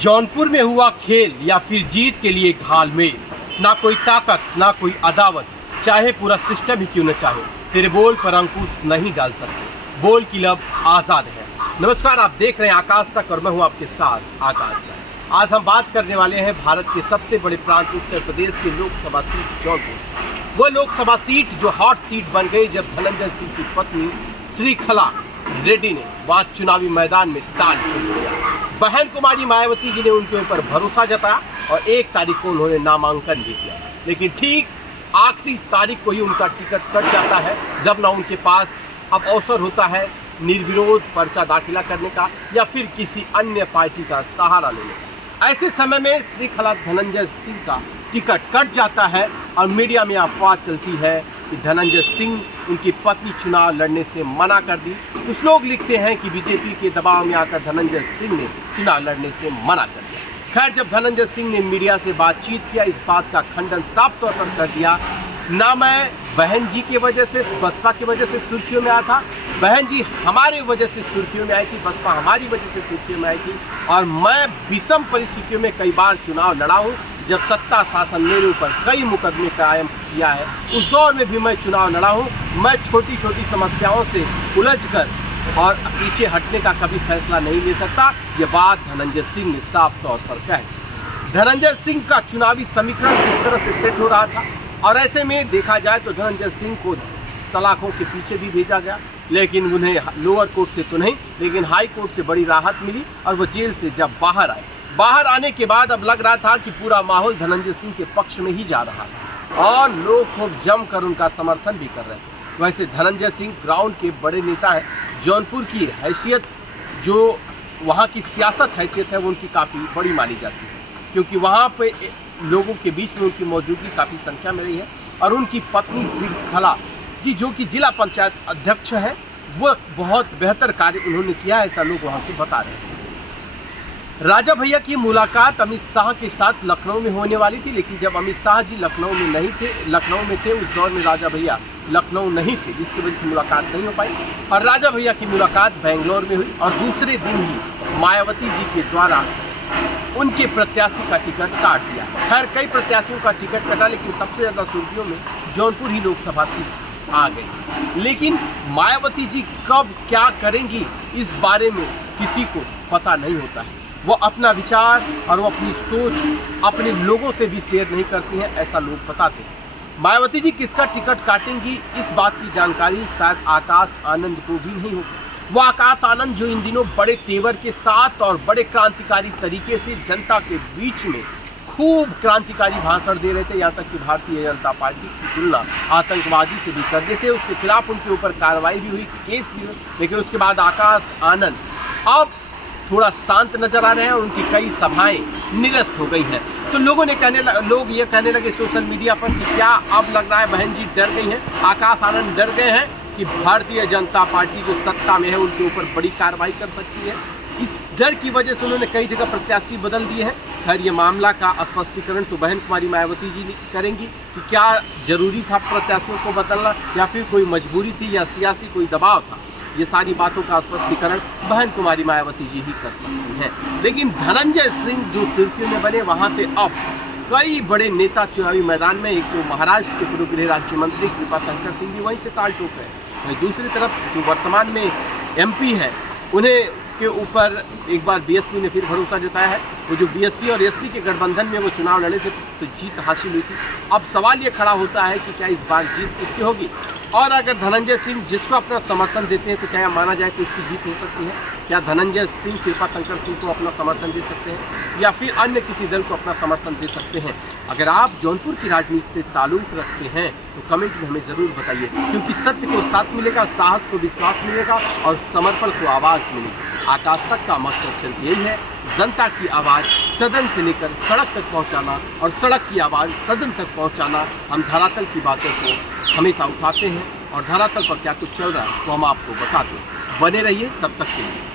जौनपुर में हुआ खेल या फिर जीत के लिए घालमेल, ना कोई ताकत ना कोई अदावत, चाहे पूरा सिस्टम ही क्यों न चाहे, तेरे बोल पर अंकुश नहीं डाल सकते। बोल की लब आज़ाद है। नमस्कार, आप देख रहे हैं आकाश तक और मैं हूं आपके साथ आकाश। आज हम बात करने वाले हैं भारत के सबसे बड़े प्रांत उत्तर प्रदेश की लोकसभा सीट जौनपुर। वो लोकसभा सीट जो हॉट सीट बन गई जब धनंजय सिंह की पत्नी श्रीखला रेड्डी ने वहां चुनावी मैदान में ताल ठोक दिया। बहन कुमारी मायावती जी ने उनके ऊपर भरोसा जताया और 1 तारीख को उन्होंने नामांकन भी किया, लेकिन ठीक आखिरी तारीख को ही उनका टिकट कट जाता है जब ना उनके पास अब अवसर होता है निर्विरोध पर्चा दाखिला करने का या फिर किसी अन्य पार्टी का सहारा लेने का। ऐसे समय में श्रीखला धनंजय सिंह का टिकट कट जाता है और मीडिया में अफवाह चलती है कि धनंजय सिंह उनकी पत्नी चुनाव लड़ने से मना कर दी। कुछ लोग लिखते हैं कि बीजेपी के दबाव में आकर धनंजय सिंह ने चुनाव लड़ने से मना कर दिया। खैर, जब धनंजय सिंह ने मीडिया से बातचीत किया, इस बात का खंडन साफ तौर पर कर दिया। ना मैं बहन जी की वजह से, बसपा की वजह से सुर्खियों में आया था, बहन जी हमारी वजह से सुर्खियों में आई थी, बसपा हमारी वजह से सुर्खियों में आई थी, और मैं विषम परिस्थितियों में कई बार चुनाव लड़ा हूँ जब सत्ता शासन मेरे ऊपर कई मुकदमे कायम किया है। उस दौर में भी मैं चुनाव लड़ा हूँ। मैं छोटी छोटी समस्याओं से उलझकर और पीछे हटने का कभी फैसला नहीं ले सकता। ये बात धनंजय सिंह ने साफ तौर पर कही। धनंजय सिंह का चुनावी समीकरण किस तरह से सेट हो रहा था, और ऐसे में देखा जाए तो धनंजय सिंह को सलाखों के पीछे भी भेजा गया, लेकिन उन्हें लोअर कोर्ट से तो नहीं लेकिन हाई कोर्ट से बड़ी राहत मिली और वो जेल से जब बाहर आने के बाद अब लग रहा था कि पूरा माहौल धनंजय सिंह के पक्ष में ही जा रहा है और लोग खूब जमकर उनका समर्थन भी कर रहे थे। वैसे धनंजय सिंह ग्राउंड के बड़े नेता है। जौनपुर की हैसियत, जो वहाँ की सियासत हैसियत है, वो उनकी काफ़ी बड़ी मानी जाती है, क्योंकि वहाँ पे लोगों के बीच में उनकी मौजूदगी काफ़ी संख्या में रही है। और उनकी पत्नी श्रीखला जी, जो कि जिला पंचायत अध्यक्ष है, वो बहुत बेहतर कार्य उन्होंने किया, ऐसा लोग वहाँ के बता रहे हैं। राजा भैया की मुलाकात अमित शाह के साथ लखनऊ में होने वाली थी, लेकिन जब अमित शाह जी लखनऊ में थे, उस दौर में राजा भैया लखनऊ नहीं थे, जिसकी वजह से मुलाकात नहीं हो पाई। और राजा भैया की मुलाकात बेंगलोर में हुई और दूसरे दिन ही मायावती जी के द्वारा उनके प्रत्याशी का टिकट काट दिया। खैर, कई प्रत्याशियों का टिकट कटा, लेकिन सबसे ज़्यादा सुर्खियों में जौनपुर ही लोकसभा सीट आ गई। लेकिन मायावती जी कब क्या करेंगी, इस बारे में किसी को पता नहीं होता है। वो अपना विचार और वो अपनी सोच अपने लोगों से भी शेयर नहीं करती हैं, ऐसा लोग बताते हैं। मायावती जी किसका टिकट काटेंगी, इस बात की जानकारी शायद आकाश आनंद को भी नहीं होगी। वो आकाश आनंद जो इन दिनों बड़े तेवर के साथ और बड़े क्रांतिकारी तरीके से जनता के बीच में खूब क्रांतिकारी भाषण दे रहे थे, यहाँ तक कि भारतीय जनता पार्टी की तुलना आतंकवादी से भी कर देते। उसके खिलाफ उनके ऊपर कार्रवाई भी हुई, केस भी हुई, लेकिन उसके बाद आकाश आनंद अब थोड़ा शांत नजर आ रहे हैं और उनकी कई सभाएं निरस्त हो गई हैं। तो लोग ये कहने लगे सोशल मीडिया पर कि क्या अब लग रहा है बहन जी डर गई हैं, आकाश आनंद डर गए हैं कि भारतीय जनता पार्टी जो सत्ता में है उनके ऊपर बड़ी कार्रवाई कर सकती है। इस डर की वजह से उन्होंने कई जगह प्रत्याशी बदल दिए हैं। खैर, ये मामला का स्पष्टीकरण तो बहन कुमारी मायावती जी करेंगी कि क्या जरूरी था प्रत्याशियों को बदलना या फिर कोई मजबूरी थी या सियासी कोई दबाव था। ये सारी बातों का स्पष्टीकरण बहन कुमारी मायावती जी ही कर सकती हैं। लेकिन धनंजय सिंह जो सुर्खियों में बने, वहाँ पे अब कई बड़े नेता चुनावी मैदान में, एक तो महाराष्ट्र के पूर्व गृह राज्य मंत्री कृपाशंकर सिंह भी वहीं से ताल ठोक रहे हैं। वहीं दूसरी तरफ जो वर्तमान में MP है, उन्हें के ऊपर एक बार बीएसपी ने फिर भरोसा जताया है। वो जो बीएसपी और एसपी के गठबंधन में वो चुनाव लड़े थे तो जीत हासिल हुई थी। अब सवाल ये खड़ा होता है कि क्या इस बार जीत किसकी होगी, और अगर धनंजय सिंह जिसको अपना समर्थन देते हैं तो क्या माना जाए कि उसकी जीत हो सकती है। क्या धनंजय सिंह कृपाशंकर सिंह को अपना समर्थन दे सकते हैं या फिर अन्य किसी दल को अपना समर्थन दे सकते हैं। अगर आप जौनपुर की राजनीति से ताल्लुक़ रखते हैं तो कमेंट में हमें ज़रूर बताइए, क्योंकि सत्य को साथ मिलेगा, साहस को विश्वास मिलेगा और समर्पण को आवाज़ मिलेगी। आकाश तक का मकसद सिर्फ यही है, जनता की आवाज़ सदन से लेकर सड़क तक पहुंचाना और सड़क की आवाज़ सदन तक पहुंचाना। हम धरातल की बातों को हमेशा उठाते हैं और धरातल पर क्या कुछ चल रहा है वो हम आपको बताते हैं। बने रहिए, तब तक के लिए।